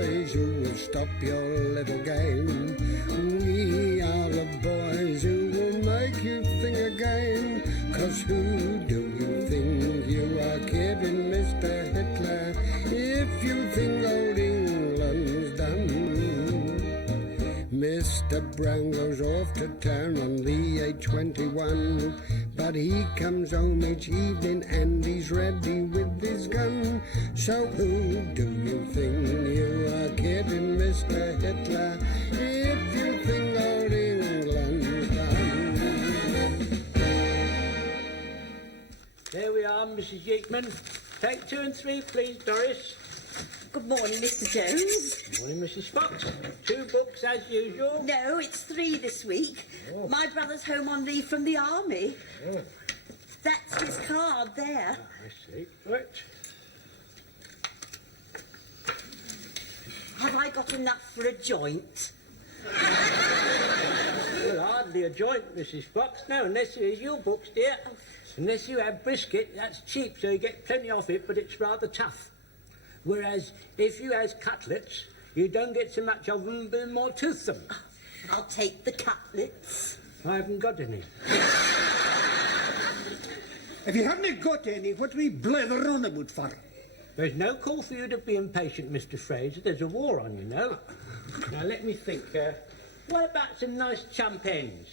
boys who will stop your little game. We are the boys who will make you think again. 'Cause who do you think you are kidding, Mr. Hitler, if you think old England's done? Mr. Brown goes off to town on the A21, but he comes home each evening and he's ready with his gun. So who do you think you are kidding, Mr. Hitler, if you think old England's done? There we are, Mrs. Yeatman. Take 2 and 3, please, Doris. Good morning, Mr. Jones. Morning, Mrs. Fox. 2 books as usual. No, it's 3 this week. Oh. My brother's home on leave from the army. Oh, That's his card there. I see. Right. Have I got enough for a joint? Well, hardly a joint, Mrs. Fox. No, unless it is your books, dear. Unless you have brisket, that's cheap, so you get plenty of it, but it's rather tough. Whereas if you has cutlets, you don't get so much of them, but more toothsome. I'll take the cutlets. I haven't got any. If you haven't got any, what are we blather on about for? There's no call for you to be impatient, Mr. Fraser. There's a war on, you know. Now, let me think. What about some nice chump hens?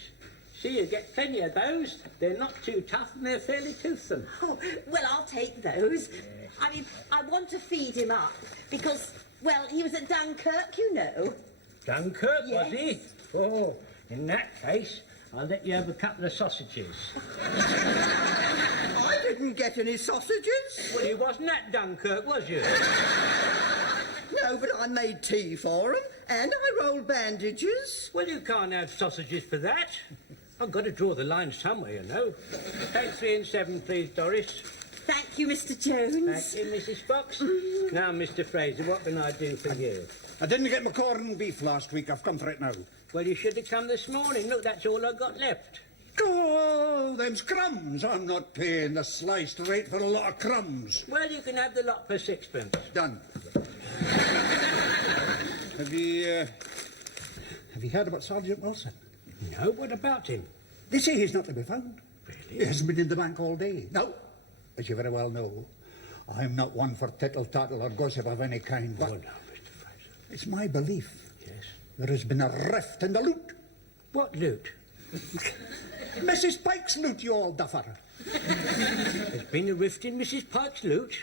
See, you get plenty of those. They're not too tough and they're fairly toothsome. Oh, well, I'll take those. I mean, I want to feed him up because, well, he was at Dunkirk, you know. Dunkirk, was he? Yes. Oh, in that case, I'll let you have a couple of sausages. I didn't get any sausages. Well, you wasn't at Dunkirk, was you? No, but I made tea for him, and I rolled bandages. Well, you can't have sausages for that. I've got to draw the line somewhere, you know. Take 3 and 7, please, Doris. Thank you, Mr. Jones. Thank you, Mrs. Fox. Now, Mr. Fraser, what can I do for you? I didn't get my corned beef last week. I've come for it now. Well, you should have come this morning. Look, that's all I've got left. Oh, them's crumbs. I'm not paying the sliced rate for a lot of crumbs. Well, you can have the lot for 6pence. Done. Have you heard about Sergeant Wilson? No, what about him? They say he's not to be found. Really? He hasn't been in the bank all day. No, as you very well know, I'm not one for tittle-tattle or gossip of any kind, but Oh, no, Mr. Fraser. it's my belief Yes. there has been a rift in the loot. What loot? Mrs. Pike's loot, you old duffer. There's been a rift in Mrs. Pike's loot.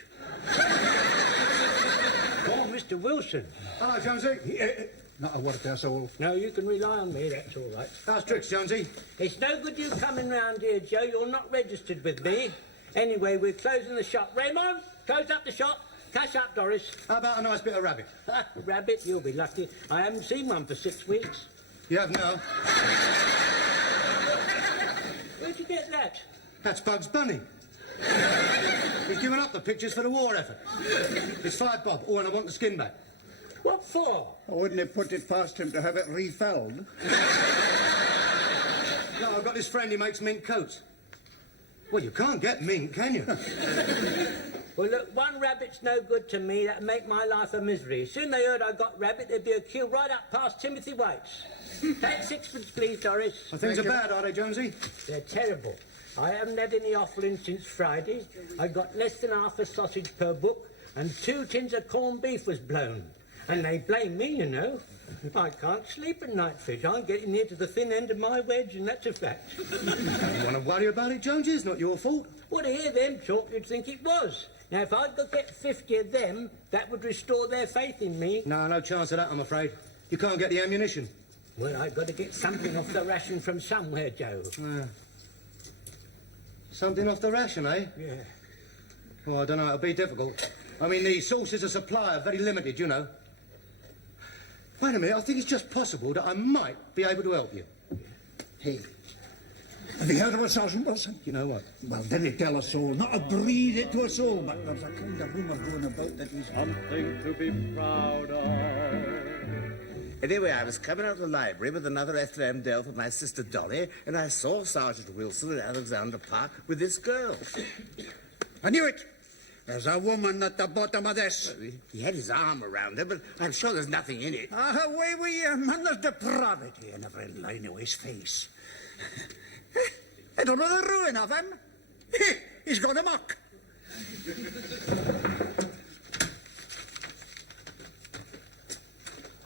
Oh, Mr. Wilson. Hello, Jonesy. Not a word there, soul. No, you can rely on me, that's all right. How's tricks, Jonesy? It's no good you coming round here, Joe. You're not registered with me. Anyway, we're closing the shop. Raymond, close up the shop. Cash up, Doris. How about a nice bit of rabbit? Rabbit, you'll be lucky. I haven't seen one for 6 weeks. You have now. Where'd you get that? That's Bugs Bunny. He's given up the pictures for the war effort. It's 5 bob. Oh, and I want the skin back. What for? I wouldn't have put it past him to have it refilled. No, I've got this friend, he makes mink coats. Well, you can't get mink, can you? Well, look, one rabbit's no good to me. That'd make my life a misery. Soon they heard I got rabbit, there'd be a queue right up past Timothy Waite's. Take 6pence, please, Doris. Well, things are bad, are they, Jonesy? They're terrible. I haven't had any offering since Friday. I got less than half a sausage per book, and 2 tins of corned beef was blown. And they blame me, you know. I can't sleep at night, Fish. I'm getting near to the thin end of my wedge, and that's a fact. You want to worry about it, Jonesy? It's not your fault. Well, to hear them talk, you'd think it was. Now, if I could get 50 of them, that would restore their faith in me. No chance of that, I'm afraid. You can't get the ammunition. Well, I've got to get something off the ration from somewhere, Joe. Something off the ration, eh? Yeah. Well, I don't know, it'll be difficult. I mean, the sources of supply are very limited, you know. Wait a minute, I think it's just possible that I might be able to help you. Hey, have you heard about Sergeant Wilson? You know what? Well, didn't he tell us all? Not to breathe it to us all, but there's a kind of rumour going about that he's... Something to be proud of. Anyway, I was coming out of the library with another Ephraim Dell for my sister Dolly, and I saw Sergeant Wilson in Alexander Park with this girl. I knew it! There's a woman at the bottom of this. He had his arm around her, but I'm sure there's nothing in it. Away with you, man. There's depravity in every line of his face. I don't know the ruin of him. He's gone amok.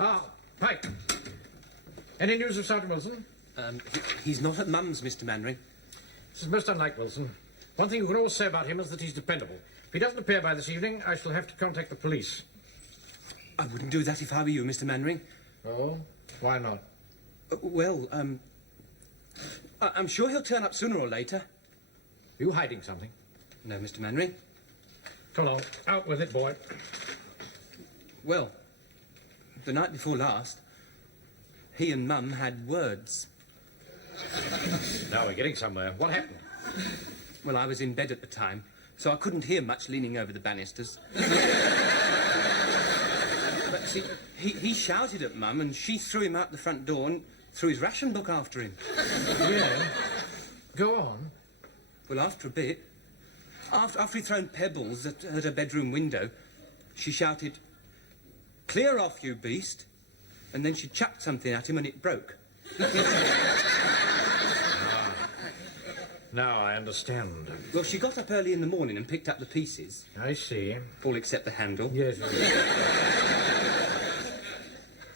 Ah, Pike. Any news of Sergeant Wilson? He's not at Mum's, Mr. Mannering. This is most unlike Wilson. One thing you can always say about him is that he's dependable. If he doesn't appear by this evening, I shall have to contact the police. I wouldn't do that if I were you, Mr. Mannering. Oh? Why not? I'm sure he'll turn up sooner or later. Are you hiding something? No, Mr. Mannering. Come along. Out with it, boy. Well, the night before last, he and Mum had words. Now we're getting somewhere. What happened? Well, I was in bed at the time, so I couldn't hear much leaning over the banisters. But see, he shouted at Mum, and she threw him out the front door and threw his ration book after him. Yeah? Go on. Well, after a bit, after he'd thrown pebbles at her bedroom window, she shouted, "Clear off, you beast!" And then she chucked something at him and it broke. Now I understand. Well, she got up early in the morning and picked up the pieces. I see. All except the handle. Yes.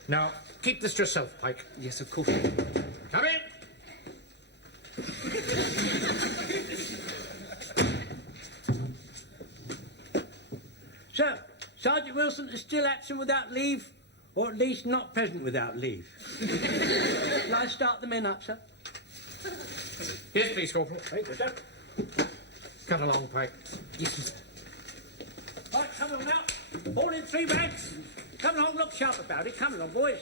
Now, keep this to yourself, Pike. Yes, of course. Come in! So, Sergeant Wilson is still absent without leave, or at least not present without leave. Shall I start the men up, sir? Yes, please, Corporal. Thank you, sir. Cut along, Pike. Yes, Right, come along now. All in 3 bags. Come along, look sharp about it. Come along, boys.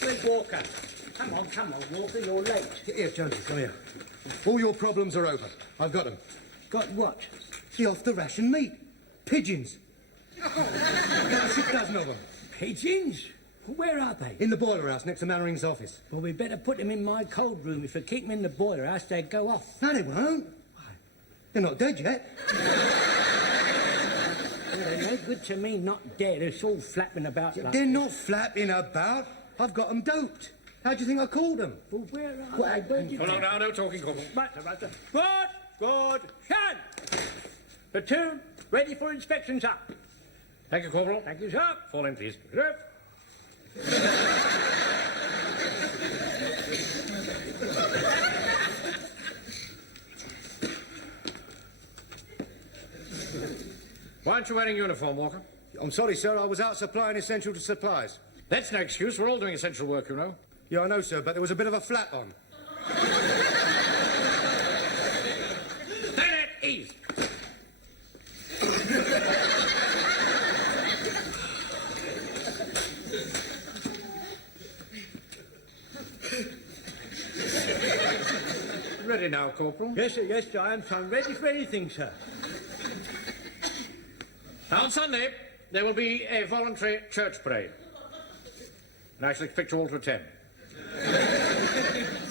Where's Walker? Come on, Walker, you're late. Here, Jonesy, come here. All your problems are over. I've got them. Got what? The off-the-ration meat. Pigeons. About 6 dozen of them. Pigeons? Where are they? In the boiler house next to Mannering's office. Well, we better put them in my cold room. If we keep them in the boiler house, they'd go off. No, they won't. They're not dead yet. Well, they're no good to me, not dead. It's all flapping about like... They're not flapping about. I've got them doped. How do you think I called them? Well, where are they? Hold on now, no talking, Corporal. Right, sir. Good. Shun! Platoon, ready for inspection, sir. Thank you, Corporal. Thank you, sir. Fall in, please. Why aren't you wearing uniform, Walker? I'm sorry, sir. I was out supplying essential supplies. That's no excuse. We're all doing essential work, you know. Yeah, I know, sir, but there was a bit of a flap on. Stand at ease. Ready now, Corporal? Yes, sir, I'm ready for anything, sir. On Sunday, there will be a voluntary church parade. And I shall expect you all to attend.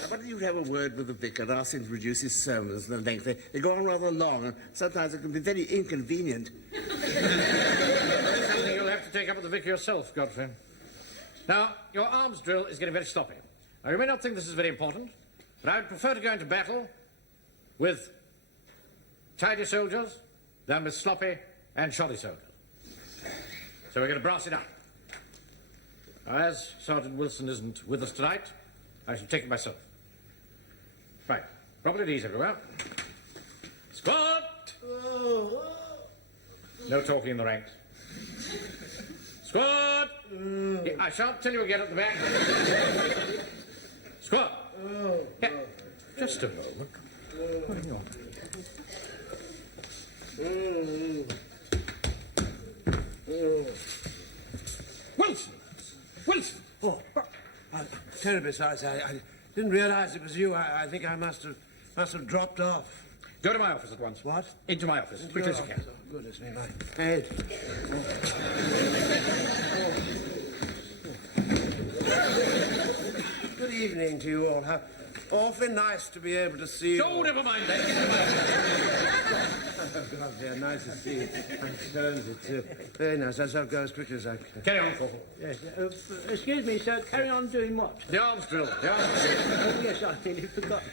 Why don't you have a word with the vicar and ask him to reduce his sermons and the length? They go on rather long, and sometimes it can be very inconvenient. Something you'll have to take up with the vicar yourself, Godfrey. Now, your arms drill is getting very sloppy. Now, you may not think this is very important, but I would prefer to go into battle with tidy soldiers than with sloppy and shoddy soldiers. So we're going to brass it up. Now, as Sergeant Wilson isn't with us tonight, I shall take it myself. Right. Properly at ease everywhere. Squad! No talking in the ranks. Squad! Yeah, I shan't tell you again at the back. Squad! Yeah. Just a moment. Hang on. Wilson! Wilson! Oh, terribly sorry, sir. I didn't realise it was you. I think I must have dropped off. Go to my office at once. What? Into my office, as quickly as you can. Oh, goodness me, my head. Good evening to you all. How awfully nice to be able to see you. Oh, never mind that. God, dear, nice to see you. Stones, it's very nice. I shall go as quickly as I can. Carry on, Corporal. Yes, excuse me, sir. Carry on doing what? The arms drill. The arms drill. Oh, yes, I nearly forgot.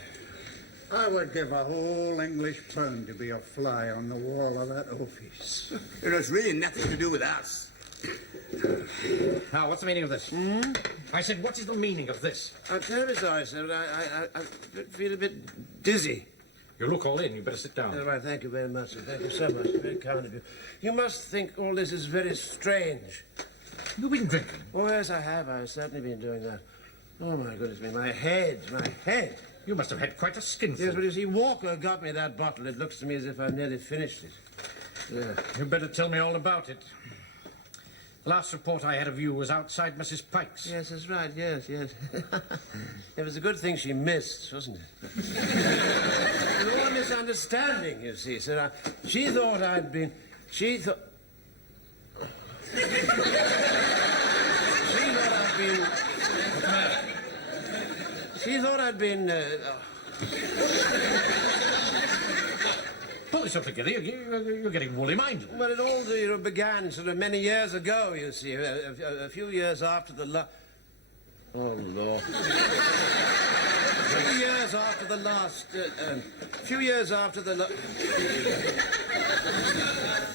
I would give a whole English pound to be a fly on the wall of that office. It has really nothing to do with us. Now, what's the meaning of this? I said, what is the meaning of this? I'm terribly sorry, sir, but I feel a bit dizzy. You look all in. You better sit down. All right, thank you very much, sir. Thank you so much. Very kind of you. You must think all this is very strange. You've been drinking. Oh, yes, I have. I've certainly been doing that. Oh, my goodness me, my head. You must have had quite a skinful. Yes, but you see, Walker got me that bottle. It looks to me as if I've nearly finished it. Yeah. You better tell me all about it. The last report I had of you was outside Mrs. Pike's. Yes, that's right. Yes. It was a good thing she missed, wasn't it? There was a misunderstanding, you see, sir. She thought I'd been... She thought I'd been... Pull yourself together. You're getting woolly-minded. Well, it all began sort of many years ago, you see, a few years after the Oh, Lord. A few years after the last...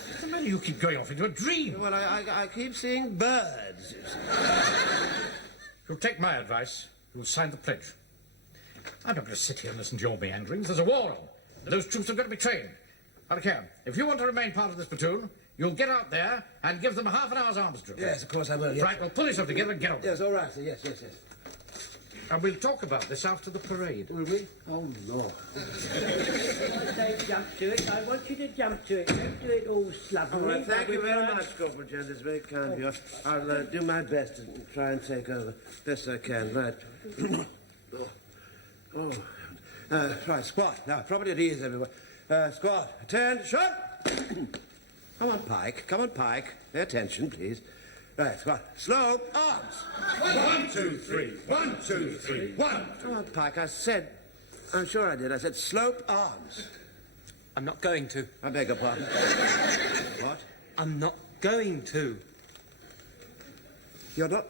What's the matter? You keep going off into a dream. Well, I keep seeing birds. You'll take my advice. You'll sign the pledge. I'm not going to sit here and listen to your meanderings. There's a war on. And those troops have got to be trained. Now, look here. If you want to remain part of this platoon, you'll get out there and give them half an hour's arms drill. Yes, of course I will. Yes. Right, well, pull yourself together and get on. Yes, all right, sir. Yes. And we'll talk about this after the parade. Will we? Oh, Lord. Don't jump to it. I want you to jump to it. Don't do it all slovenly. All right, thank you very much, Corporal Jones. It's very kind of you. I'll do my best to try and take over best I can. Right. Right, squad. Now, properly at ease, everyone. Squad, attention! Come on, Pike. Pay attention, please. Right, squad. Slow, arms. 1, 2, 3. 1, 2, 3. 1. Come on, Pike. I'm sure I did. I said slope arms. I'm not going to. I beg your pardon. What? I'm not going to. You're not...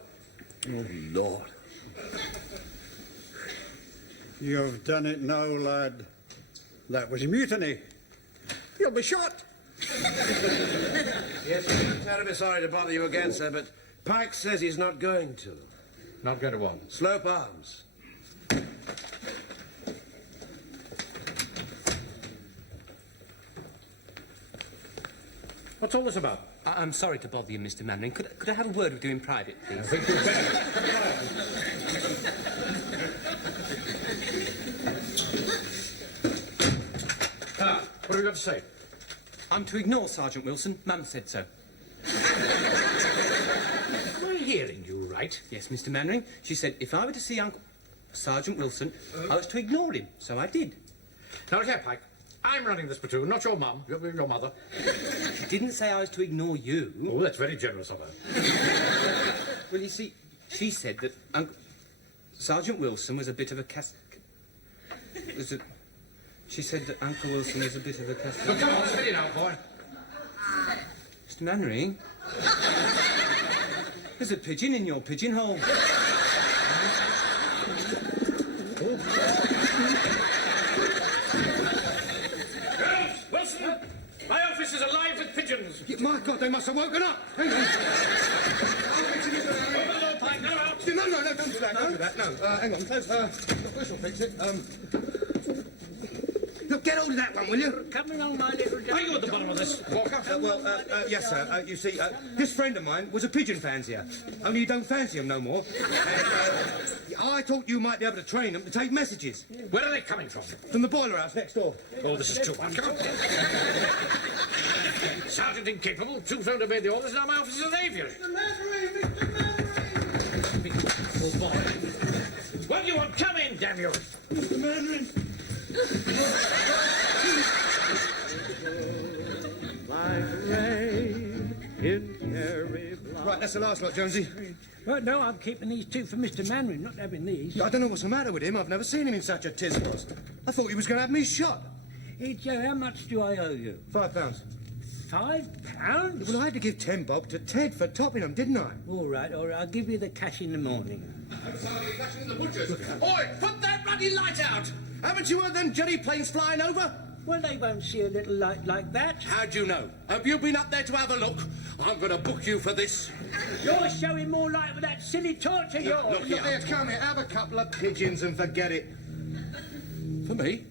Oh, Lord. You've done it now, lad. That was mutiny. You'll be shot. Yes, I'm terribly sorry to bother you again, sir, but Pike says he's not going to. Not going to what? Slope arms. What's all this about? I'm sorry to bother you, Mr. Mannering. Could I have a word with you in private, please? I think you'd better. What have you got to say? I'm to ignore Sergeant Wilson. Mum said so. Am I hearing you right? Yes, Mr. Mannering. She said if I were to see Uncle Sergeant Wilson, I was to ignore him. So I did. Now, look here, Pike. I'm running this platoon, not your mum, your mother. She didn't say I was to ignore you. Oh, that's very generous of her. Well, you see, she said that Sergeant Wilson was a bit of a She said that Uncle Wilson was a bit of a Well, come on, steady now, boy. Mr. Mannering, there's a pigeon in your pigeonhole. Wilson, my office is alive with pigeons. My God, they must have woken up. Hang on. Pike, no, out. No, don't do that. Don't do that. No, hang on. This'll fix it. Look, get hold of that one, will you? Come along, my little Are you at the bottom of this, Walker? Yes, sir. You see, this friend of mine was a pigeon fancier. Only you don't fancy him no more. And, I thought you might be able to train them to take messages. Where are they coming from? From the boiler house next door. Oh, this is too much. Come on. Sergeant incapable, troops don't obey the orders, now my office is an aviary. Mr. Mannering! Oh, boy. What do you want? Come in, damn you. Mr. Mannering! Right, that's the last lot, Jonesy. Well, no, I'm keeping these two for Mr. Mannering, not having these. I don't know what's the matter with him. I've never seen him in such a tiz. I thought he was going to have me shot. Hey, Joe, how much do I owe you? £5. £5? Well, I had to give 10 bob to Ted for topping them, didn't I? All right, I'll give you the cash in the morning. Somebody cashing in the butchers. Oi, put that bloody light out! Haven't you heard them jelly planes flying over? Well, they won't see a little light like that. How'd you know? Have you been up there to have a look? I'm going to book you for this. You're showing more light with that silly torch of yours. Look here, come here, have a couple of pigeons and forget it. For me?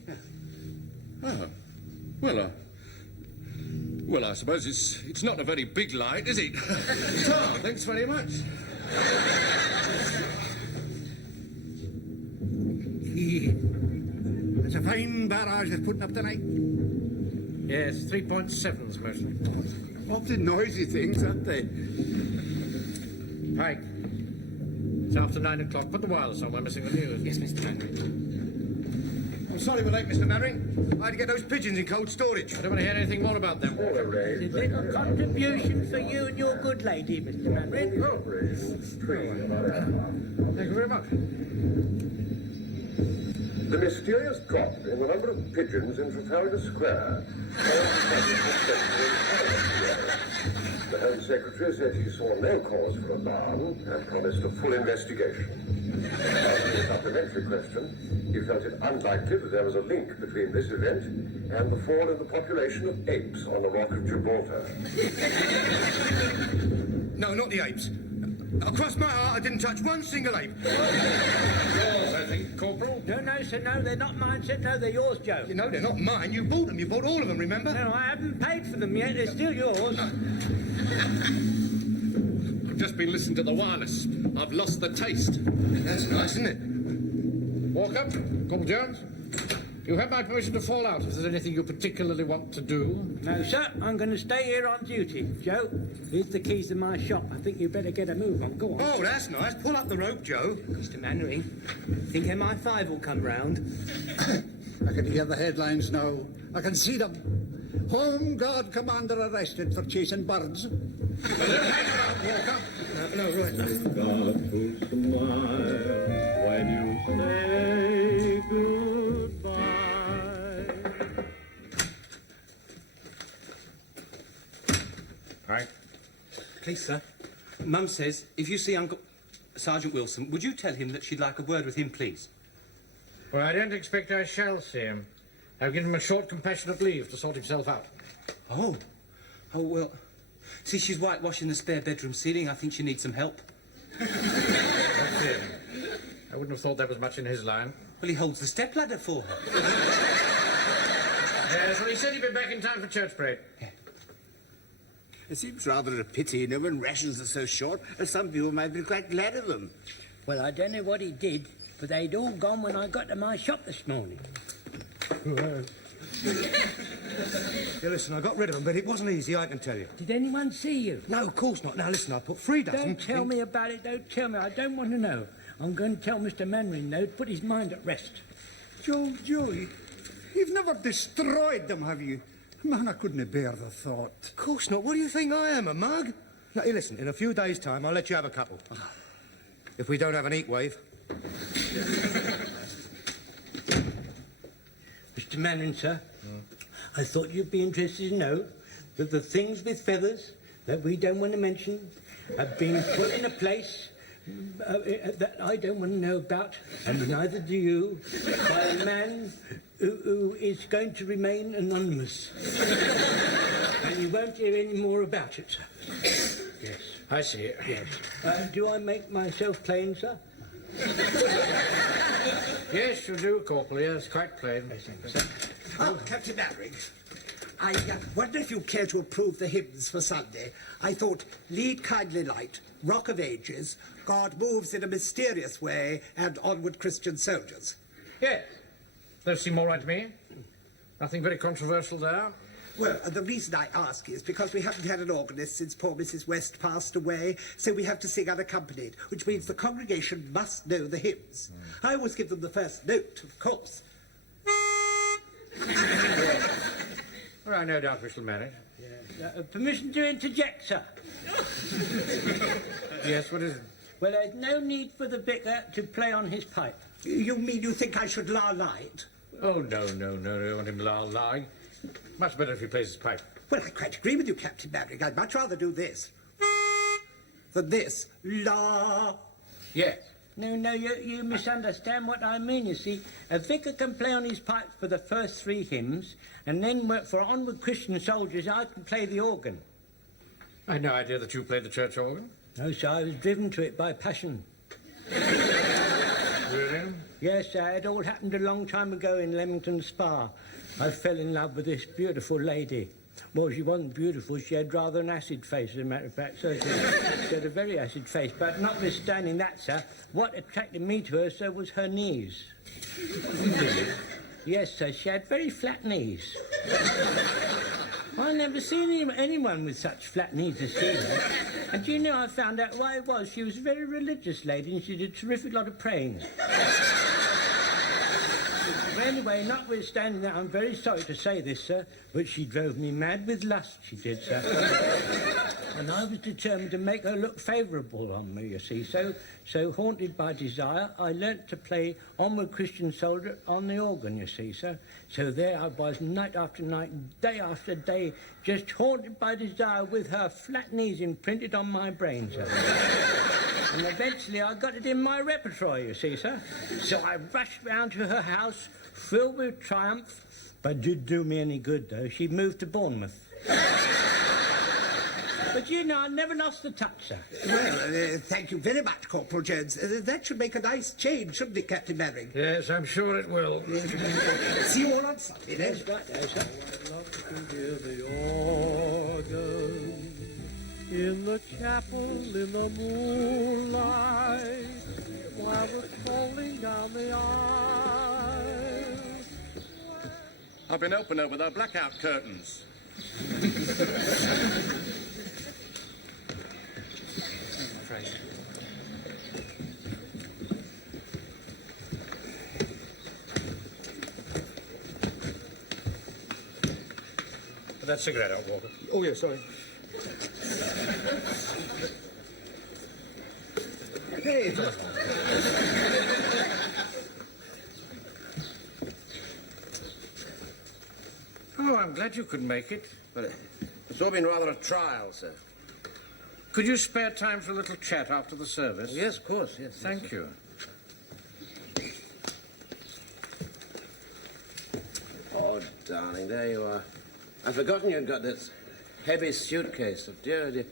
Oh. Well, I suppose it's not a very big light, is it? Tom, thanks very much. It's a fine barrage they're putting up tonight. Yes, 3.7s mostly. Often noisy things, aren't they? Pike. It's after 9 o'clock. Put the wireless on. We're missing the news. Yes, Mr. Mannering. I'm sorry we're late, Mr. Mannering. I had to get those pigeons in cold storage. I don't want to hear anything more about them. It's a little contribution for you and your good lady, Mr. Mannering. Thank you very much. The mysterious drop in the number of pigeons in Trafalgar Square. The Home Secretary said he saw no cause for alarm and promised a full investigation. Asking a supplementary question, he felt it unlikely that there was a link between this event and the fall in the population of apes on the Rock of Gibraltar. No, not the apes. Across my heart, I didn't touch one single ape. Yours, I think, Corporal. No, sir, no, they're not mine, sir. No, they're yours, Joe. You know, they're not mine. You bought them. You bought all of them, remember? No, I haven't paid for them yet. They're still yours. I've just been listening to the wireless. I've lost the taste. That's nice, isn't it? Walker, Corporal Jones, you have my permission to fall out if there's anything you particularly want to do. No, sir, I'm going to stay here on duty. Joe, here's the keys to my shop. I think you better get a move on. Go on. Oh, that's nice. Pull up the rope, Joe. Mr. Mannering, think MI5 will come round? I can hear the headlines now. I can see them. Home Guard commander arrested for chasing birds. No, right. God will smile when you say goodbye. Right. Please, sir. Mum says if you see Uncle Sergeant Wilson, would you tell him that she'd like a word with him, please? Well, I don't expect I shall see him. I've given him a short, compassionate leave to sort himself out. Oh, well. See, she's whitewashing the spare bedroom ceiling. I think she needs some help. That's it. I wouldn't have thought there was much in his line. Well, he holds the stepladder for her. Yes, well, he said he'd be back in time for church parade. Yeah. It seems rather a pity, you know, when rations are so short, and some people might be quite glad of them. Well, I don't know what he did, but they'd all gone when I got to my shop this morning. Yeah, listen, I got rid of them, but it wasn't easy, I can tell you. Did anyone see you? No, of course not. Now, listen, I put 3 dozen... Don't tell me about it. Don't tell me. I don't want to know. I'm going to tell Mr. Mannering, though, to put his mind at rest. Joe, you've never destroyed them, have you? Man, I couldn't bear the thought. Of course not. What do you think I am, a mug? Now, hey, listen, in a few days' time, I'll let you have a couple. If we don't have an heat wave. Mr. Mannering, sir, I thought you'd be interested to know that the things with feathers that we don't want to mention have been put in a place that I don't want to know about, and neither do you, by a man who is going to remain anonymous. And you won't hear any more about it, sir. Yes. I see it. Yes. Do I make myself plain, sir? Yes, you do, Corporal. Yes, quite plain. Oh, Captain Mannering, I wonder if you'd care to approve the hymns for Sunday. I thought, Lead Kindly Light, Rock of Ages, God moves in a mysterious way, and Onward Christian Soldiers. Yes. Those seem all right to me. Nothing very controversial there. Well, the reason I ask is because we haven't had an organist since poor Mrs. West passed away, so we have to sing unaccompanied, which means the congregation must know the hymns. I always give them the first note, of course. Well, I no doubt we shall manage. Permission to interject, sir. Yes, what is it? Well, there's no need for the vicar to play on his pipe. You mean you think I should la light? Oh, no, no, no, I don't want him lying. Much better if he plays his pipe. Well, I quite agree with you, Captain Maverick. I'd much rather do this than this. La. Yes. No, you misunderstand what I mean, you see. A vicar can play on his pipe for the first 3 hymns, and then for Onward Christian Soldiers, I can play the organ. I had no idea that you played the church organ. No, sir, I was driven to it by passion. Really? Yes, sir, it all happened a long time ago in Leamington Spa. I fell in love with this beautiful lady. Well, she wasn't beautiful, she had rather an acid face, as a matter of fact, so she had a very acid face. But notwithstanding that, sir, what attracted me to her, sir, was her knees. Yes, sir, she had very flat knees. I never seen anyone with such flat knees as she had. And do you know, I found out why it was. She was a very religious lady and she did a terrific lot of praying. But anyway, notwithstanding that, I'm very sorry to say this, sir, but she drove me mad with lust, she did, sir. And I was determined to make her look favourable on me, you see. So haunted by desire, I learnt to play Onward Christian Soldier on the organ, you see, sir. So there I was, night after night, day after day, just haunted by desire with her flat knees imprinted on my brain, sir. And eventually I got it in my repertoire, you see, sir. So I rushed round to her house, filled with triumph, but it didn't do me any good, though. She moved to Bournemouth. But, you know, I never lost the touch, sir. Well, thank you very much, Corporal Jones. That should make a nice change, shouldn't it, Captain Maverick? Yes, I'm sure it will. See you all on Sunday, then. Yes, right there, sir. I'd love to hear the organ in the chapel in the moonlight while we're falling down the aisle. I've been opener with our blackout curtains. Put that cigarette out, Walker. Oh, yeah, sorry. Hey, Oh, I'm glad you could make it. But it's all been rather a trial, sir. Could you spare time for a little chat after the service? Yes, of course, yes. Thank you. Oh, darling, there you are. I've forgotten you've got this heavy suitcase. Oh, dear, dear.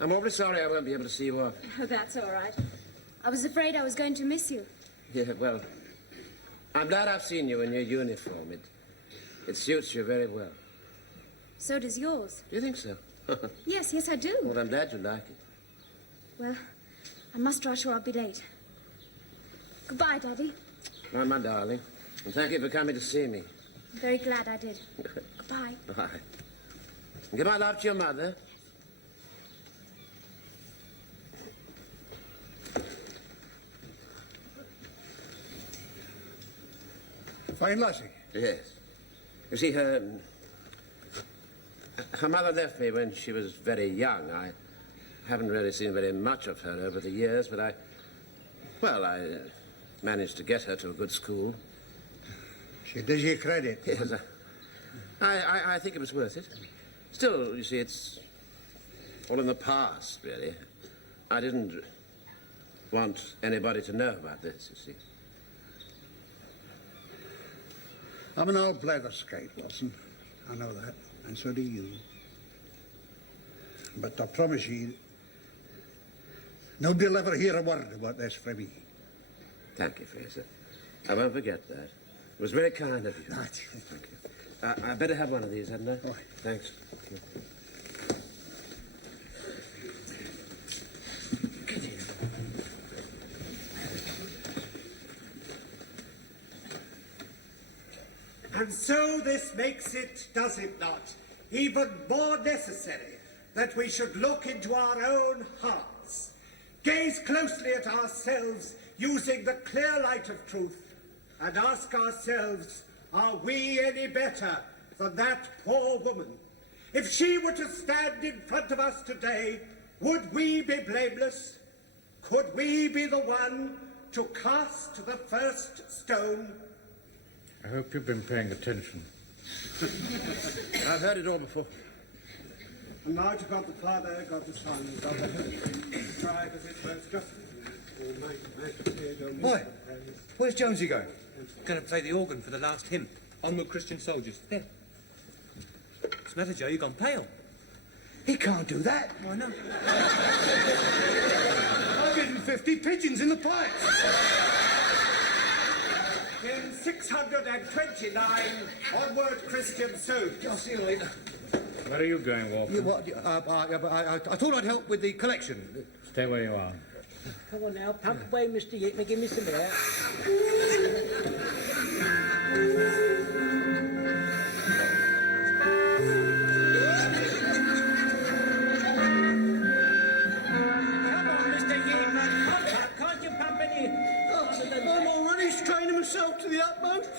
I'm awfully sorry I won't be able to see you off. Oh, that's all right. I was afraid I was going to miss you. Yeah, well, I'm glad I've seen you in your uniform. It suits you very well. So does yours. Do you think so? Yes, I do. Well, I'm glad you like it. Well, I must rush or I'll be late. Goodbye, Daddy. Bye, my darling. And thank you for coming to see me. I'm very glad I did. Goodbye. Bye. And give my love to your mother. Fine lassie. Yes. You see, her mother left me when she was very young. I haven't really seen very much of her over the years, but I managed to get her to a good school. She does you credit. Yes, I think it was worth it. Still, you see, it's all in the past, really. I didn't want anybody to know about this, you see. I'm an old bladder skate, Watson. I know that, and so do you. But I promise you, nobody'll ever hear a word about this from me. Thank you, Fraser. I won't forget that. It was very kind of you. Right. Thank you. I'd better have one of these, hadn't I? All right. Thanks. And so this makes it, does it not, even more necessary that we should look into our own hearts, gaze closely at ourselves using the clear light of truth, and ask ourselves, are we any better than that poor woman? If she were to stand in front of us today, would we be blameless? Could we be the one to cast the first stone? I hope you've been paying attention. I've heard it all before. And now you've got the Father, got the Son, got the Holy Spirit. Try as it most justly. Boy, where's Jonesy going? Going to play the organ for the last hymn. Onward, Christian soldiers. There. What's the matter, Joe? You've gone pale. He can't do that. Why not? I've hidden 50 pigeons in the pipes. In 629, onward, Christian soldiers. I'll see you later. Where are you going, Walker? I thought I'd help with the collection. Stay where you are. Come on now, pump away, Mr. Yickman. Give me some air. Come on, Mr. Yickman. Can't you pump any? I'm already straining myself to the utmost.